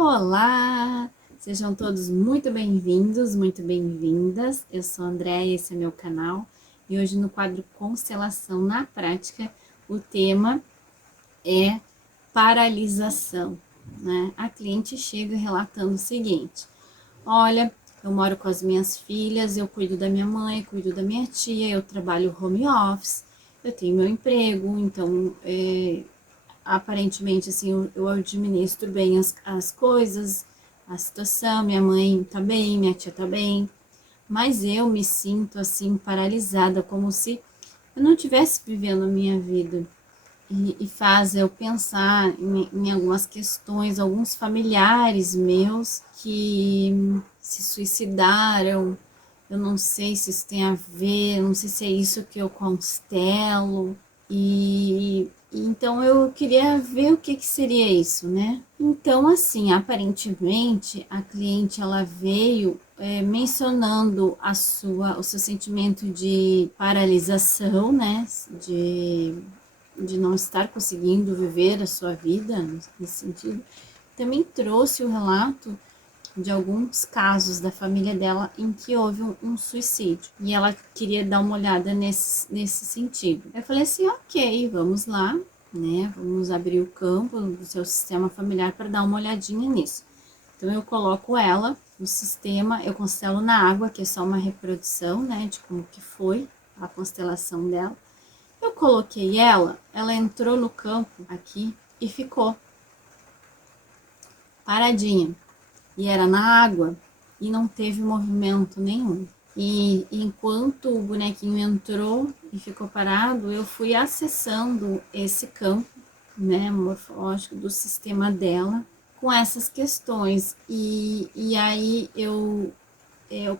Olá! Sejam todos muito bem-vindos, muito bem-vindas. Eu sou a Andréia, esse é meu canal. E hoje no quadro Constelação na Prática, o tema é paralisação, né? A cliente chega relatando o seguinte: olha, eu moro com as minhas filhas, eu cuido da minha mãe, cuido da minha tia, eu trabalho home office, eu tenho meu emprego, então aparentemente, assim, eu administro bem as coisas, a situação, minha mãe tá bem, minha tia tá bem, mas eu me sinto, assim, paralisada, como se eu não estivesse vivendo a minha vida. E faz eu pensar em algumas questões, alguns familiares meus que se suicidaram. Eu não sei se isso tem a ver, não sei se é isso que eu constelo. E então eu queria ver o que seria isso, né? Então, assim, aparentemente a cliente ela veio mencionando o seu sentimento de paralisação, né? De não estar conseguindo viver a sua vida nesse sentido. Também trouxe o relato de alguns casos da família dela em que houve um suicídio. E ela queria dar uma olhada nesse sentido. Eu falei assim, ok, vamos lá, né? Vamos abrir o campo do seu sistema familiar para dar uma olhadinha nisso. Então eu coloco ela no sistema, eu constelo na água, que é só uma reprodução, né? De como que foi a constelação dela. Eu coloquei ela entrou no campo aqui e ficou paradinha. E era na água e não teve movimento nenhum. E enquanto o bonequinho entrou e ficou parado, eu fui acessando esse campo, né, morfológico do sistema dela com essas questões. E aí eu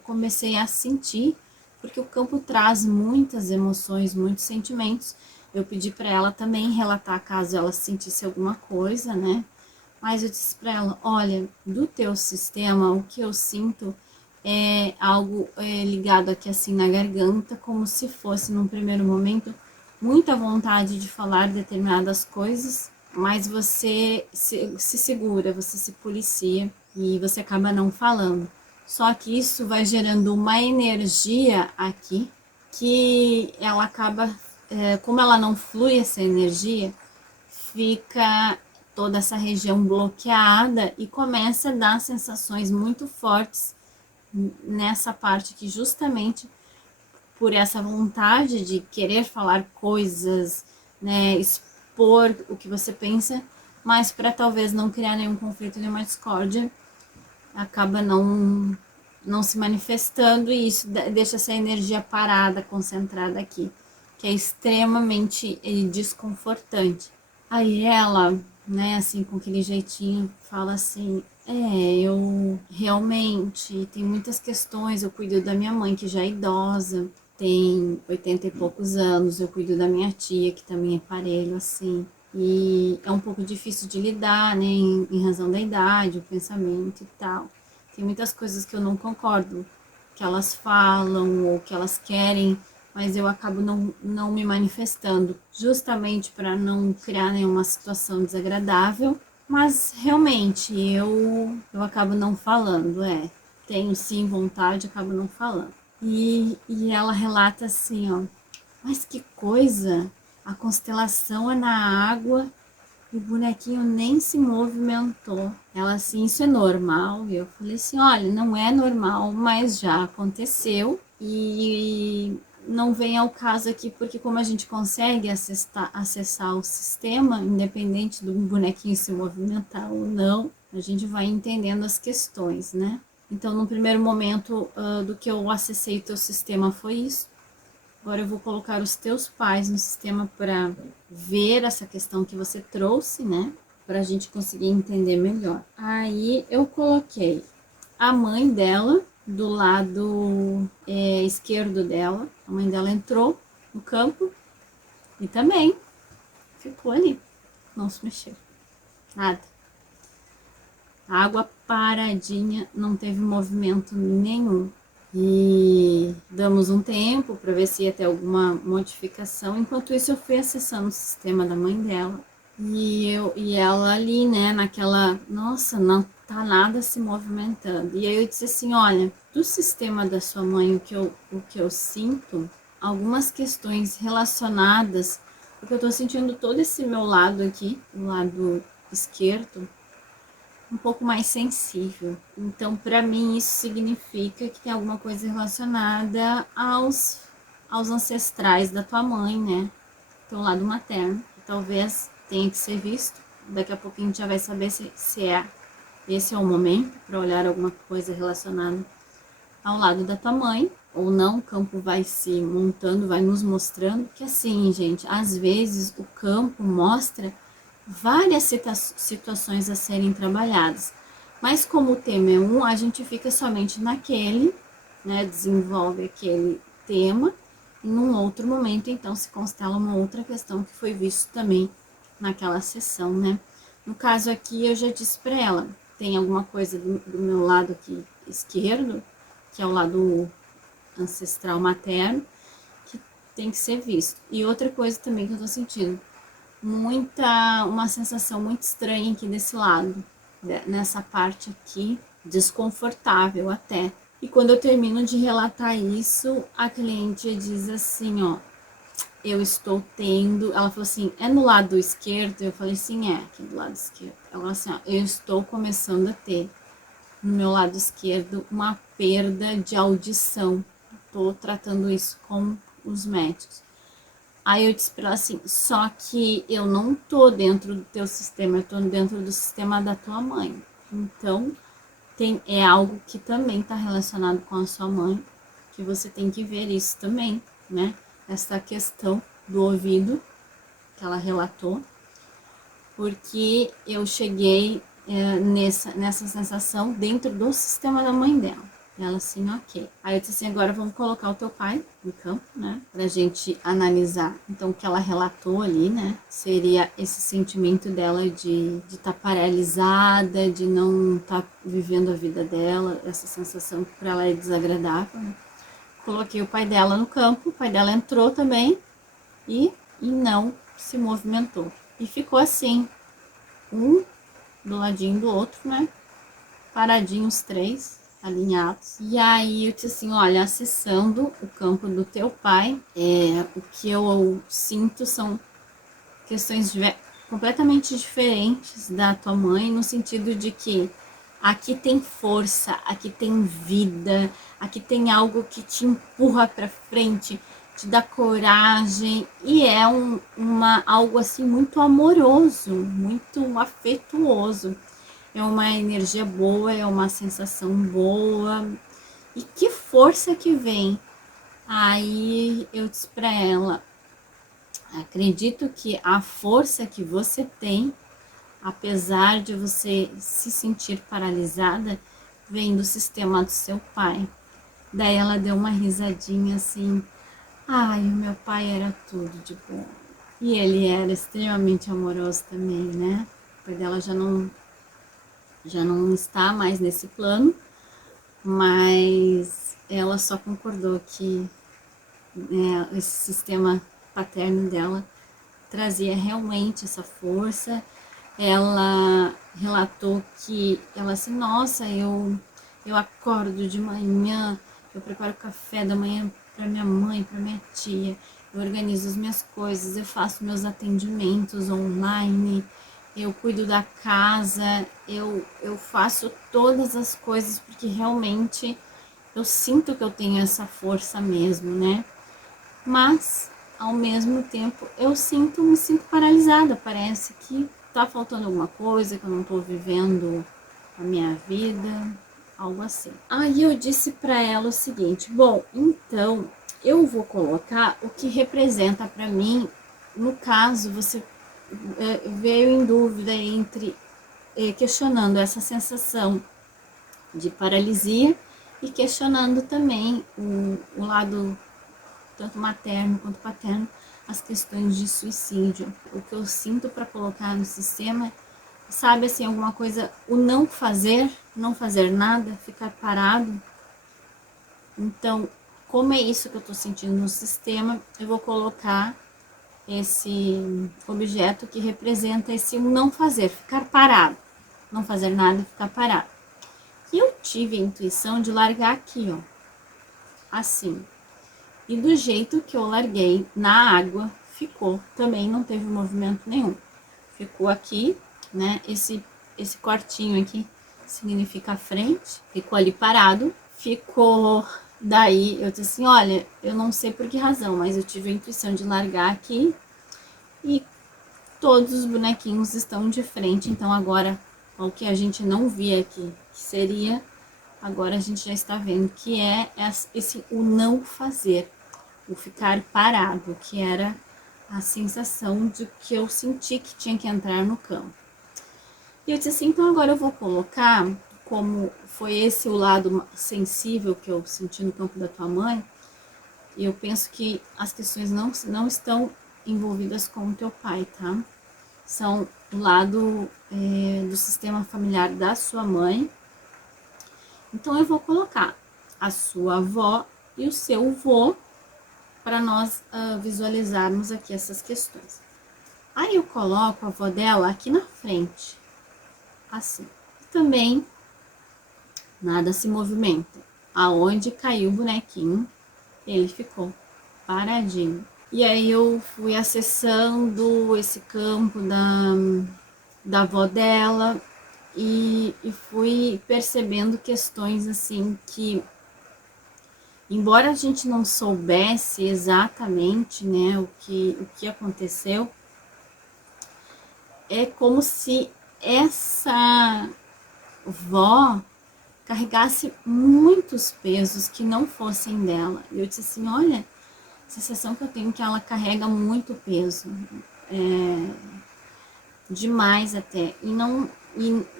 comecei a sentir, porque o campo traz muitas emoções, muitos sentimentos. Eu pedi para ela também relatar caso ela sentisse alguma coisa, né? Mas eu disse para ela, olha, do teu sistema, o que eu sinto é algo ligado aqui assim na garganta, como se fosse num primeiro momento muita vontade de falar determinadas coisas, mas você se segura, você se policia e você acaba não falando. Só que isso vai gerando uma energia aqui que ela acaba, como ela não flui essa energia, fica toda essa região bloqueada e começa a dar sensações muito fortes nessa parte que justamente por essa vontade de querer falar coisas, né, expor o que você pensa, mas para talvez não criar nenhum conflito, nenhuma discórdia, acaba não se manifestando e isso deixa essa energia parada, concentrada aqui, que é extremamente desconfortante. Aí ela, né, assim, com aquele jeitinho, fala assim, eu realmente tem muitas questões, eu cuido da minha mãe, que já é idosa, tem 80 e poucos anos, eu cuido da minha tia, que também é parelho, assim, e é um pouco difícil de lidar, né, em razão da idade, o pensamento e tal. Tem muitas coisas que eu não concordo, que elas falam ou que elas querem, mas eu acabo não me manifestando, justamente para não criar nenhuma situação desagradável. Mas realmente eu acabo não falando, tenho sim vontade, acabo não falando. E ela relata assim, ó, mas que coisa, a constelação é na água e o bonequinho nem se movimentou. Ela assim, isso é normal? E eu falei assim, olha, não é normal, mas já aconteceu e não vem ao caso aqui, porque como a gente consegue acessar o sistema, independente do bonequinho se movimentar ou não, a gente vai entendendo as questões, né? Então, no primeiro momento do que eu acessei o teu sistema foi isso. Agora eu vou colocar os teus pais no sistema para ver essa questão que você trouxe, né? Para a gente conseguir entender melhor. Aí eu coloquei a mãe dela do lado esquerdo dela. A mãe dela entrou no campo e também ficou ali. Não se mexeu. Nada. A água paradinha, não teve movimento nenhum. E damos um tempo para ver se ia ter alguma modificação. Enquanto isso, eu fui acessando o sistema da mãe dela. E ela ali, né, naquela, nossa, não tá nada se movimentando. E aí eu disse assim, olha, do sistema da sua mãe, o que eu sinto, algumas questões relacionadas, porque eu tô sentindo todo esse meu lado aqui, o lado esquerdo, um pouco mais sensível. Então, para mim, isso significa que tem alguma coisa relacionada aos ancestrais da tua mãe, né? Teu lado materno, que talvez tenha que ser visto. Daqui a pouquinho a gente já vai saber se esse é o momento para olhar alguma coisa relacionada ao lado da tua mãe ou não. O campo vai se montando, vai nos mostrando que assim, gente, às vezes o campo mostra várias situações a serem trabalhadas. Mas como o tema é um, a gente fica somente naquele, né, desenvolve aquele tema, e num outro momento, então, se constela uma outra questão que foi visto também naquela sessão, né. No caso aqui, eu já disse para ela, tem alguma coisa do meu lado aqui esquerdo, que é o lado ancestral materno, que tem que ser visto. E outra coisa também que eu tô sentindo, uma sensação muito estranha aqui desse lado, nessa parte aqui, desconfortável até. E quando eu termino de relatar isso, a cliente diz assim, ó, eu estou tendo, ela falou assim, é no lado esquerdo? Eu falei assim, é, aqui do lado esquerdo. Ela falou assim, ó, eu estou começando a ter no meu lado esquerdo uma perda de audição. Estou tratando isso com os médicos. Aí eu disse pra ela assim, só que eu não tô dentro do teu sistema, eu tô dentro do sistema da tua mãe. Então, é algo que também está relacionado com a sua mãe, que você tem que ver isso também, né? Essa questão do ouvido que ela relatou, porque eu cheguei nessa sensação dentro do sistema da mãe dela. Ela assim, ok. Aí eu disse assim, agora vamos colocar o teu pai no campo, né? Pra gente analisar. Então, o que ela relatou ali, né? Seria esse sentimento dela de estar paralisada, de não estar vivendo a vida dela, essa sensação que pra ela é desagradável, né? Coloquei o pai dela no campo, o pai dela entrou também e não se movimentou. E ficou assim, um do ladinho do outro, né? Paradinhos três, alinhados. E aí eu disse assim, olha, acessando o campo do teu pai, o que eu sinto são questões completamente diferentes da tua mãe, no sentido de que aqui tem força, aqui tem vida, aqui tem algo que te empurra para frente, te dá coragem, e é algo assim muito amoroso, muito afetuoso. É uma energia boa, é uma sensação boa. E que força que vem. Aí eu disse para ela, acredito que a força que você tem, apesar de você se sentir paralisada, vem do sistema do seu pai. Daí ela deu uma risadinha assim, ai, o meu pai era tudo de bom. E ele era extremamente amoroso também, né? O pai dela já não está mais nesse plano, mas ela só concordou que esse sistema paterno dela trazia realmente essa força. Ela relatou que ela assim, nossa, eu acordo de manhã, eu preparo café da manhã para minha mãe, para minha tia, eu organizo as minhas coisas, eu faço meus atendimentos online, eu cuido da casa, eu faço todas as coisas porque realmente eu sinto que eu tenho essa força mesmo, né? Mas, ao mesmo tempo, me sinto paralisada, parece que tá faltando alguma coisa, que eu não tô vivendo a minha vida, algo assim. Aí eu disse para ela o seguinte, bom, então eu vou colocar o que representa para mim, no caso você veio em dúvida entre questionando essa sensação de paralisia e questionando também o lado tanto materno quanto paterno, as questões de suicídio. O que eu sinto para colocar no sistema, sabe assim, alguma coisa, o não fazer nada, ficar parado. Então, como é isso que eu tô sentindo no sistema, eu vou colocar esse objeto que representa esse não fazer, ficar parado, não fazer nada e ficar parado. E eu tive a intuição de largar aqui, ó, assim. E do jeito que eu larguei na água, ficou. Também não teve movimento nenhum. Ficou aqui, né? Esse cortinho aqui significa a frente. Ficou ali parado. Ficou... Daí eu disse assim, olha, eu não sei por que razão, mas eu tive a intuição de largar aqui. E todos os bonequinhos estão de frente. Então agora, o que a gente não via aqui, que seria... Agora a gente já está vendo que é esse o não fazer, o ficar parado, que era a sensação de que eu senti que tinha que entrar no campo. E eu disse assim, então agora eu vou colocar, como foi esse o lado sensível que eu senti no campo da tua mãe, e eu penso que as questões não estão envolvidas com o teu pai, tá? São o lado do sistema familiar da sua mãe. Então eu vou colocar a sua avó e o seu vô para nós visualizarmos aqui essas questões. Aí eu coloco a avó dela aqui na frente, assim. E também nada se movimenta. Aonde caiu o bonequinho, ele ficou paradinho. E aí eu fui acessando esse campo da avó dela e fui percebendo questões assim que, embora a gente não soubesse exatamente, né, o que aconteceu, é como se essa vó carregasse muitos pesos que não fossem dela. E eu disse assim, olha, a sensação que eu tenho é que ela carrega muito peso, demais até, e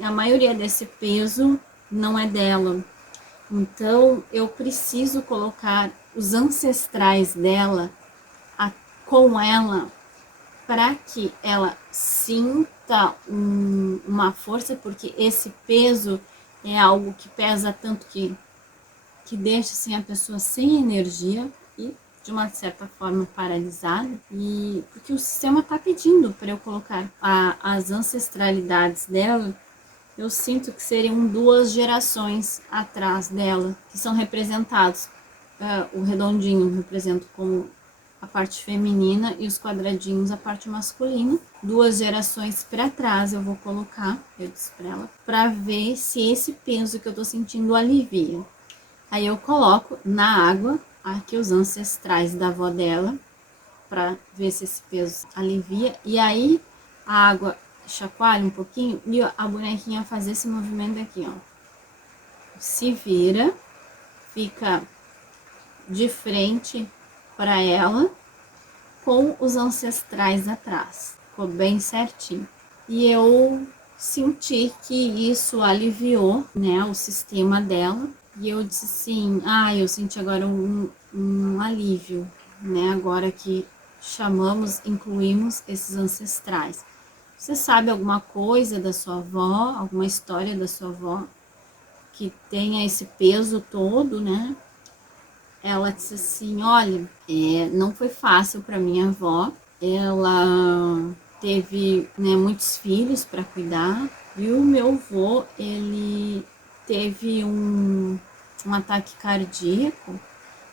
a maioria desse peso não é dela. Então eu preciso colocar os ancestrais dela com ela, para que ela sinta uma força, porque esse peso é algo que pesa tanto que deixa assim, a pessoa sem energia e de uma certa forma paralisada, e porque o sistema está pedindo para eu colocar as ancestralidades dela. Eu sinto que seriam 2 gerações atrás dela, que são representados. O redondinho representa como a parte feminina e os quadradinhos a parte masculina. 2 gerações para trás eu vou colocar, eu disse para ela, para ver se esse peso que eu tô sentindo alivia. Aí eu coloco na água aqui os ancestrais da avó dela, para ver se esse peso alivia. E aí a água chacoalha um pouquinho e a bonequinha fazer esse movimento aqui, ó. Se vira, fica de frente para ela, com os ancestrais atrás. Ficou bem certinho. E eu senti que isso aliviou, né, o sistema dela. E eu disse assim, eu senti agora um alívio, né, agora que chamamos, incluímos esses ancestrais. Você sabe alguma coisa da sua avó, alguma história da sua avó que tenha esse peso todo, né? Ela disse assim, olha, não foi fácil para minha avó, ela teve, né, muitos filhos para cuidar, e o meu avô, ele teve um ataque cardíaco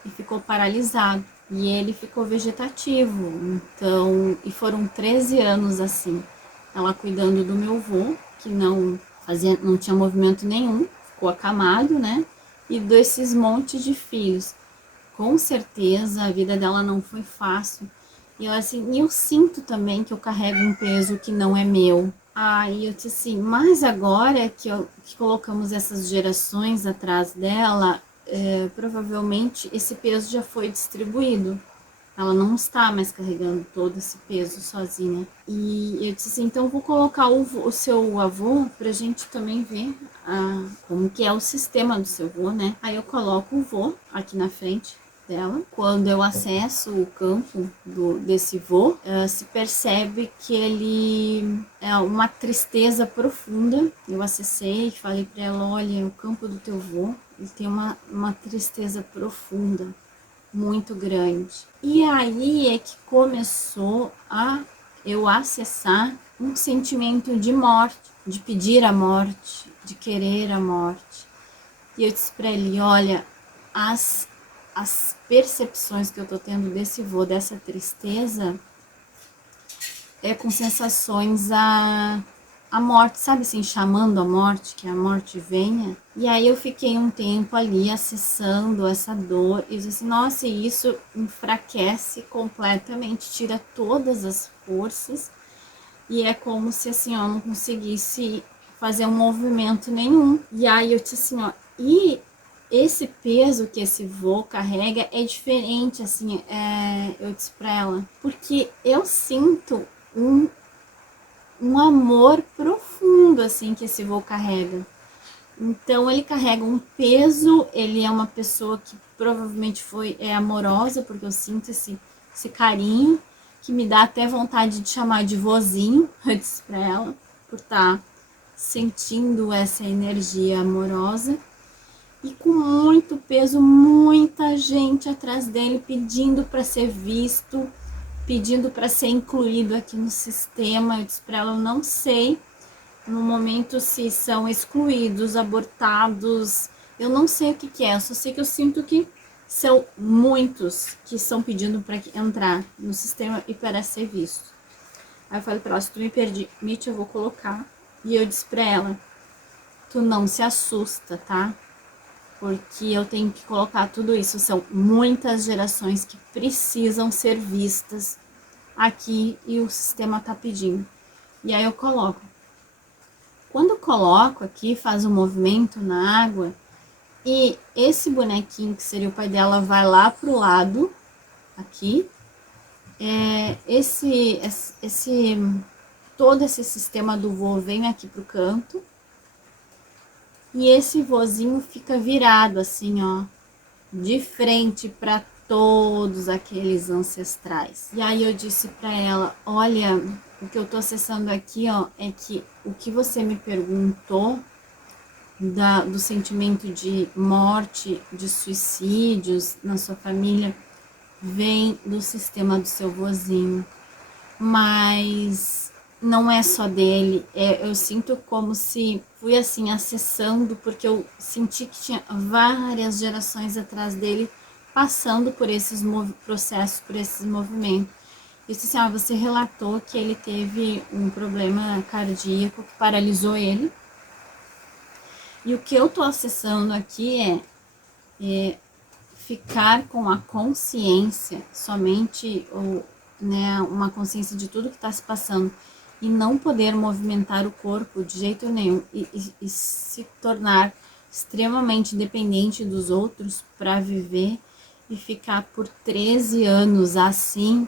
e ficou paralisado, e ele ficou vegetativo, então, e foram 13 anos assim, ela cuidando do meu avô, que não tinha movimento nenhum, ficou acamado, né, e desses montes de filhos. Com certeza a vida dela não foi fácil. E eu sinto também que eu carrego um peso que não é meu. E eu disse assim, mas agora que colocamos essas gerações atrás dela, provavelmente esse peso já foi distribuído. Ela não está mais carregando todo esse peso sozinha. E eu disse assim, então vou colocar o seu avô pra gente também ver como que é o sistema do seu avô, né? Aí eu coloco o vô aqui na frente dela. Quando eu acesso o campo desse vô, se percebe que ele é uma tristeza profunda. Eu acessei e falei para ela, olha, o campo do teu vô, ele tem uma tristeza profunda, muito grande. E aí é que começou a eu acessar um sentimento de morte, de pedir a morte, de querer a morte. E eu disse para ele, olha, as percepções que eu tô tendo desse vô, dessa tristeza, é com sensações a morte, sabe assim, chamando a morte, que a morte venha. E aí eu fiquei um tempo ali acessando essa dor e disse assim, nossa, isso enfraquece completamente, tira todas as forças e é como se assim, ó, eu não conseguisse fazer um movimento nenhum. E aí eu disse assim, ó, e esse peso que esse vô carrega é diferente, assim, eu disse pra ela, porque eu sinto um amor profundo, assim, que esse vô carrega. Então, ele carrega um peso, ele é uma pessoa que provavelmente é amorosa, porque eu sinto esse carinho, que me dá até vontade de chamar de vozinho, eu disse pra ela, por estar sentindo essa energia amorosa. E com muito peso, muita gente atrás dele pedindo para ser visto, pedindo para ser incluído aqui no sistema. Eu disse para ela, eu não sei no momento se são excluídos, abortados, eu não sei o que é, eu só sei que eu sinto que são muitos que estão pedindo para entrar no sistema e para ser visto. Aí eu falei para ela, se tu me permite, eu vou colocar. E eu disse para ela, tu não se assusta, tá? Porque eu tenho que colocar tudo isso, são muitas gerações que precisam ser vistas aqui e o sistema tá pedindo. E aí eu coloco. Quando eu coloco aqui, faz um movimento na água e esse bonequinho, que seria o pai dela, vai lá pro lado, aqui. Todo esse sistema do vô vem aqui pro canto. E esse vozinho fica virado assim, ó, de frente para todos aqueles ancestrais. E aí eu disse para ela, olha, o que eu tô acessando aqui, ó, é que o que você me perguntou do sentimento de morte, de suicídios na sua família, vem do sistema do seu vozinho. Mas não é só dele, eu sinto como se fui assim acessando, porque eu senti que tinha várias gerações atrás dele passando por esses processos, por esses movimentos. Eu disse assim, você relatou que ele teve um problema cardíaco que paralisou ele, e o que eu tô acessando aqui é ficar com a consciência somente, ou né, uma consciência de tudo que está se passando e não poder movimentar o corpo de jeito nenhum e se tornar extremamente dependente dos outros para viver e ficar por 13 anos assim.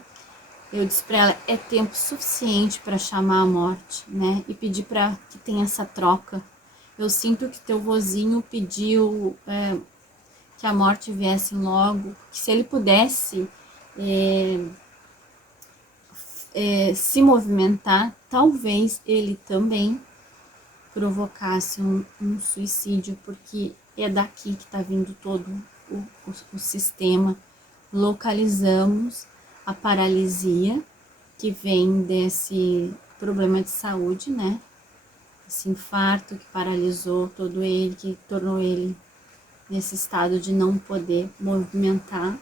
Eu disse para ela, é tempo suficiente para chamar a morte, né? E pedir para que tenha essa troca. Eu sinto que teu vozinho pediu que a morte viesse logo, que se ele pudesse se movimentar, talvez ele também provocasse um suicídio, porque é daqui que está vindo todo o sistema. Localizamos a paralisia que vem desse problema de saúde, né? Esse infarto que paralisou todo ele, que tornou ele nesse estado de não poder movimentar.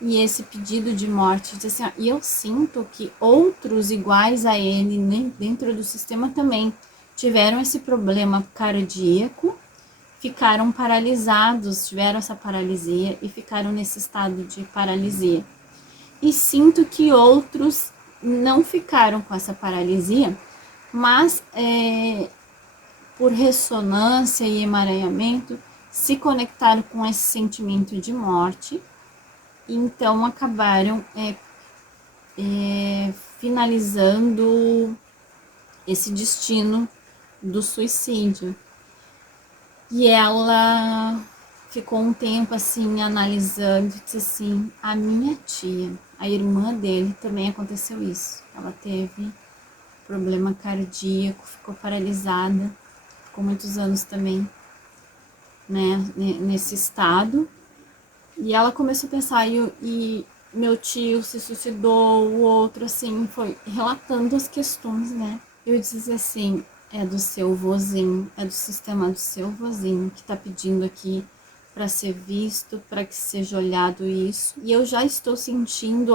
E esse pedido de morte, diz assim, e eu sinto que outros iguais a ele, né, dentro do sistema também, tiveram esse problema cardíaco, ficaram paralisados, tiveram essa paralisia e ficaram nesse estado de paralisia. E sinto que outros não ficaram com essa paralisia, mas por ressonância e emaranhamento, se conectaram com esse sentimento de morte, e então acabaram finalizando esse destino do suicídio. E ela ficou um tempo assim analisando, disse assim, a minha tia, a irmã dele, também aconteceu isso. Ela teve problema cardíaco, ficou paralisada, ficou muitos anos também, né, nesse estado. E ela começou a pensar, e meu tio se suicidou, o outro, assim, foi relatando as questões, né? Eu disse assim, é do seu vozinho, é do sistema do seu vozinho que tá pedindo aqui para ser visto, para que seja olhado isso. E eu já estou sentindo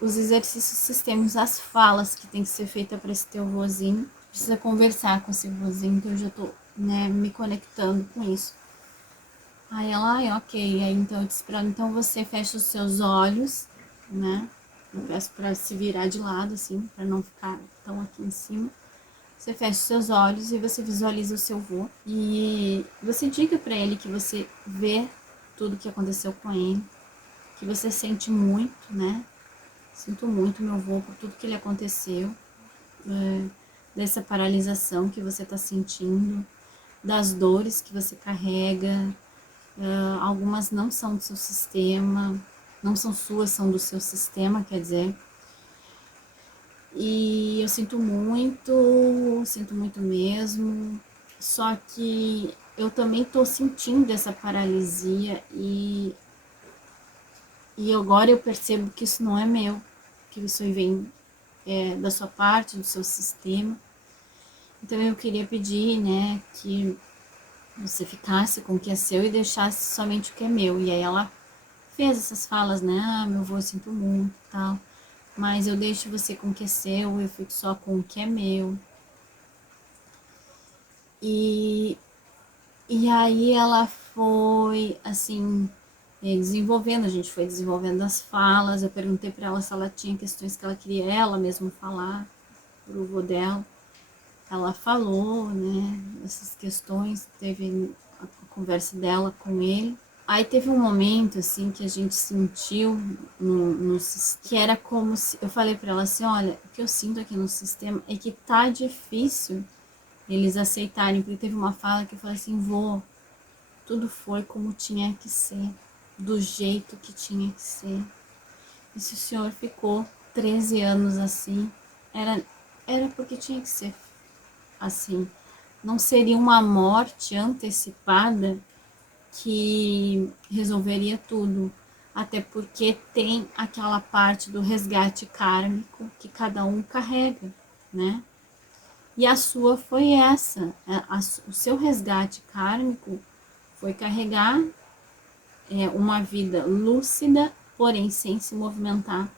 os exercícios sistêmicos, as falas que tem que ser feita para esse teu vozinho. Precisa conversar com esse vozinho, que eu já tô, né, me conectando com isso. Aí ela, ai, ok. Aí então eu disse pra ela, então você fecha os seus olhos, né? Eu peço pra se virar de lado, assim, pra não ficar tão aqui em cima. Você fecha os seus olhos e você visualiza o seu vô. E você diga pra ele que você vê tudo que aconteceu com ele, que você sente muito, né? Sinto muito meu vô por tudo que ele aconteceu, dessa paralisação que você tá sentindo, das dores que você carrega. Algumas não são do seu sistema, não são suas, são do seu sistema, quer dizer. E eu sinto muito mesmo. Só que eu também tô sentindo essa paralisia e agora eu percebo que isso não é meu, que isso vem da sua parte, do seu sistema. Então eu queria pedir, né, que você ficasse com o que é seu e deixasse somente o que é meu. E aí ela fez essas falas, né? Ah, meu avô, eu sinto muito e tal. Mas eu deixo você com o que é seu, eu fico só com o que é meu. E, e aí ela foi, assim, desenvolvendo, a gente foi desenvolvendo as falas. Eu perguntei para ela se ela tinha questões que ela queria ela mesma falar pro vô dela. Ela falou, né, essas questões, teve a conversa dela com ele. Aí teve um momento, assim, que a gente sentiu que era como se... Eu falei pra ela assim, olha, o que eu sinto aqui no sistema é que tá difícil eles aceitarem, porque teve uma fala que eu falei assim, vô, tudo foi como tinha que ser, do jeito que tinha que ser. E se o senhor ficou 13 anos assim, era porque tinha que ser assim. Não seria uma morte antecipada que resolveria tudo. Até porque tem aquela parte do resgate kármico que cada um carrega, né? E a sua foi essa. O seu resgate kármico foi carregar uma vida lúcida, porém sem se movimentar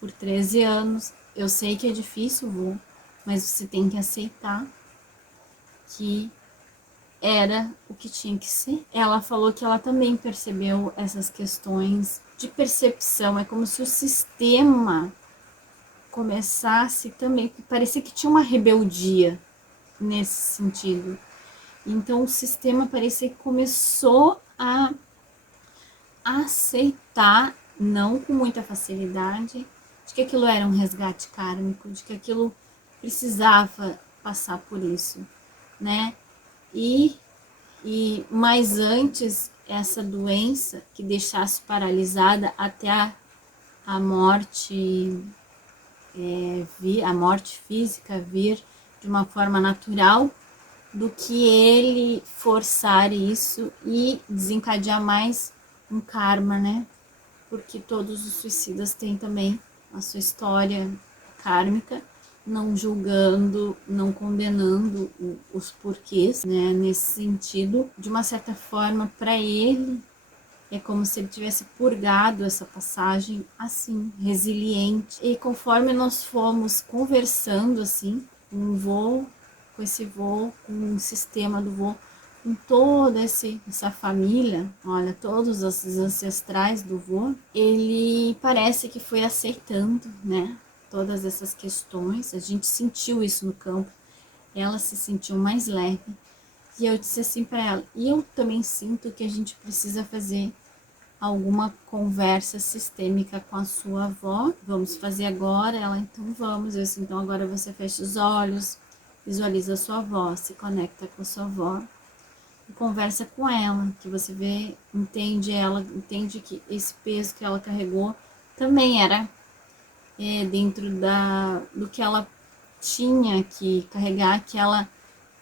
por 13 anos. Eu sei que é difícil, vô, mas você tem que aceitar que era o que tinha que ser. Ela falou que ela também percebeu essas questões de percepção. É como se o sistema começasse também, parecia que tinha uma rebeldia nesse sentido. Então o sistema parecia que começou a aceitar, não com muita facilidade, de que aquilo era um resgate kármico, de que aquilo precisava passar por isso, né? E mas antes essa doença que deixasse paralisada até a morte, a morte física vir de uma forma natural, do que ele forçar isso e desencadear mais um karma, né? Porque todos os suicidas têm também a sua história kármica, não julgando, não condenando os porquês, né? Nesse sentido, de uma certa forma, para ele é como se ele tivesse purgado essa passagem assim, resiliente. E conforme nós fomos conversando assim, com o vô, com esse vô, com o sistema do vô, com toda essa família, olha, todos os ancestrais do vô, ele parece que foi aceitando, né? Todas essas questões, a gente sentiu isso no campo, ela se sentiu mais leve. E eu disse assim para ela, e eu também sinto que a gente precisa fazer alguma conversa sistêmica com a sua avó. Vamos fazer agora? Ela, então vamos. Eu disse, então agora você fecha os olhos, visualiza a sua avó, se conecta com a sua avó e conversa com ela, que você vê, entende ela, entende que esse peso que ela carregou também era dentro do que ela tinha que carregar, que ela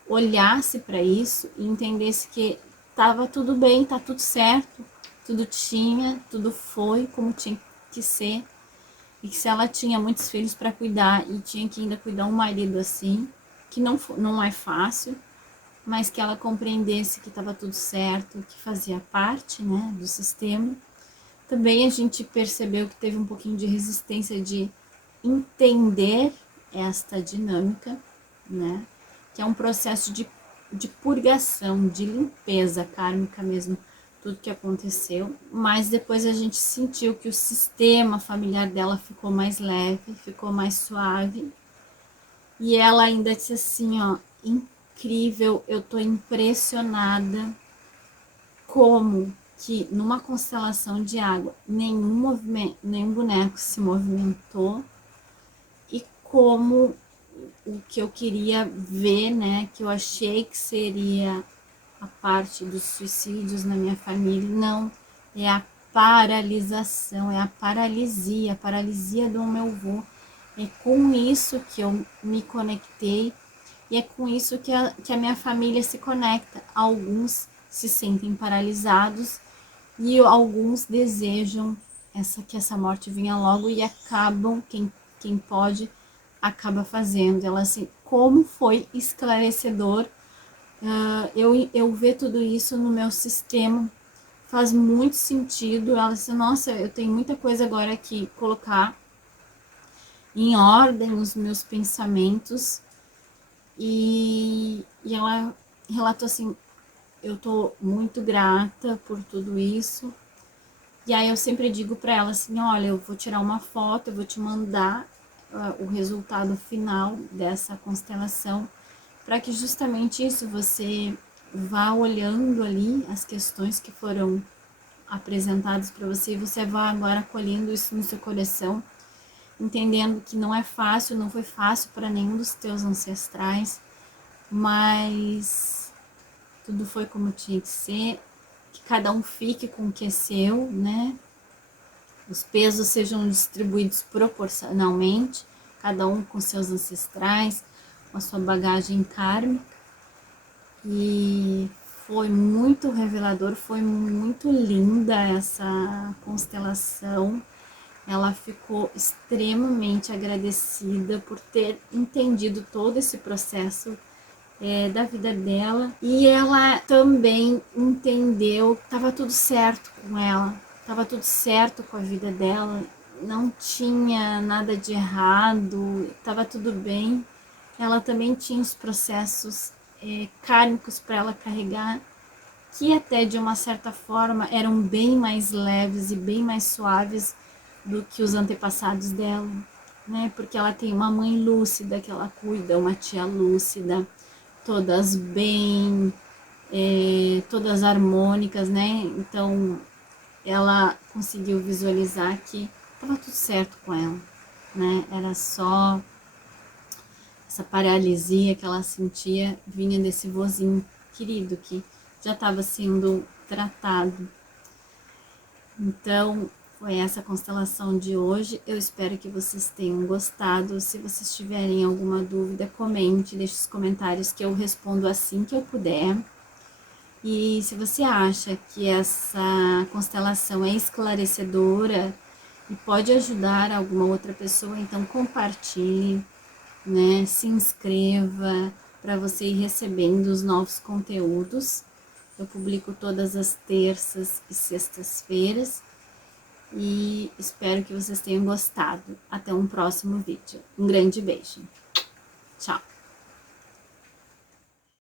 olhasse para isso e entendesse que estava tudo bem, tá tudo certo, tudo foi como tinha que ser, e que se ela tinha muitos filhos para cuidar e tinha que ainda cuidar um marido assim, que não é fácil, mas que ela compreendesse que estava tudo certo, que fazia parte, né, do sistema. Também a gente percebeu que teve um pouquinho de resistência de entender esta dinâmica, né, que é um processo de purgação, de limpeza kármica mesmo, tudo que aconteceu, mas depois a gente sentiu que o sistema familiar dela ficou mais leve, ficou mais suave, e ela ainda disse assim, ó, incrível, eu tô impressionada como que numa constelação de água nenhum boneco se movimentou, e como o que eu queria ver, né, que eu achei que seria a parte dos suicídios na minha família, não, é a paralisação, é a paralisia do meu avô. É com isso que eu me conectei, e é com isso que a minha família se conecta. Alguns se sentem paralisados e alguns desejam que essa morte venha logo, e acabam, quem pode, acaba fazendo. Ela assim, como foi esclarecedor eu ver tudo isso no meu sistema, faz muito sentido. Ela disse, nossa, eu tenho muita coisa agora que colocar em ordem os meus pensamentos, e ela relatou assim, eu tô muito grata por tudo isso. E aí eu sempre digo para ela assim, olha, eu vou tirar uma foto, eu vou te mandar o resultado final dessa constelação, para que justamente isso, você vá olhando ali as questões que foram apresentadas para você, e você vá agora acolhendo isso no seu coração, entendendo que não é fácil, não foi fácil para nenhum dos teus ancestrais, mas tudo foi como tinha que ser, que cada um fique com o que é seu, né? Os pesos sejam distribuídos proporcionalmente, cada um com seus ancestrais, com a sua bagagem kármica. E foi muito revelador, foi muito linda essa constelação. Ela ficou extremamente agradecida por ter entendido todo esse processo da vida dela, e ela também entendeu que estava tudo certo com ela, estava tudo certo com a vida dela, não tinha nada de errado, estava tudo bem. Ela também tinha os processos kármicos para ela carregar, que até de uma certa forma eram bem mais leves e bem mais suaves do que os antepassados dela, né? Porque ela tem uma mãe lúcida que ela cuida, uma tia lúcida, todas bem, todas harmônicas, né? Então ela conseguiu visualizar que estava tudo certo com ela, né? Era só essa paralisia que ela sentia, vinha desse vozinho querido que já estava sendo tratado. Então foi essa constelação de hoje. Eu espero que vocês tenham gostado. Se vocês tiverem alguma dúvida, comente, deixe os comentários que eu respondo assim que eu puder. E se você acha que essa constelação é esclarecedora e pode ajudar alguma outra pessoa, então compartilhe, né? Se inscreva para você ir recebendo os novos conteúdos. Eu publico todas as terças e sextas-feiras. E espero que vocês tenham gostado. Até um próximo vídeo. Um grande beijo. Tchau.